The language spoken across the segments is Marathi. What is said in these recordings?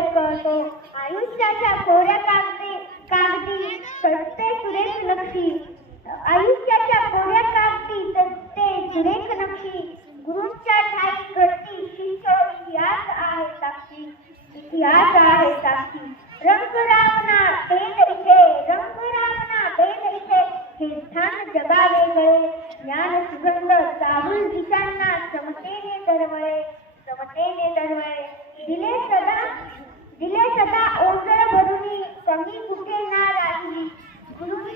गुरुमुळे कळतो आयुष्याच्या कोऱ्या कागदी कागदी सत्ते सुरेख नक्षी. आयुष्याच्या कोऱ्या कागदी सत्ते सुरेख नक्षी. गुरुंच्या ठाई घडती शिंचो इतिहास आहे साक्षी. इतिहास आहे साक्षी. रंग रावणा भेद इथे रंग रावणा भेद इथे हे स्थान जगावे गळे ज्ञान सुगंध चाहूल दिशांना समतेने दरवळे. समतेने दरवळे. दिले सदा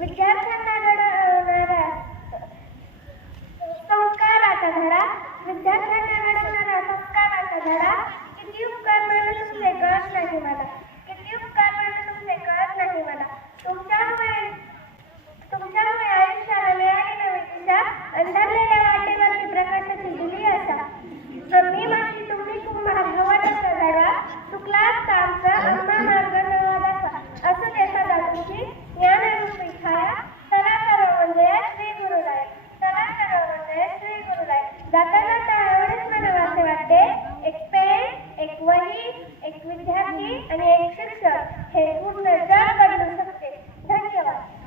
विद्यार्थ्यांना घडवणारा संस्काराचा धडा विद्यार्थ्यांना घडवणारा संस्काराचा धडा किती उपकार मिळणं तुमचे कळत नाही मला. किती उपकार मिळणं तुमचे कळत नाही मला. तुमच्यामुळे तुमच्यामुळे आयुष्याला मिळाली नवी दिशा अंधारलेल्या वाटेवरती प्रकाशाची दिली असा. आम्ही माझी तुम्ही तुम्हाला भवाचा धडा चुकला असता आमचा आम्हा मार्ग नवा दाखवा असं देशा तुमची एक विद्यार्थी आणि एक शिक्षक हे पूर्ण जग बदलू शकते. धन्यवाद.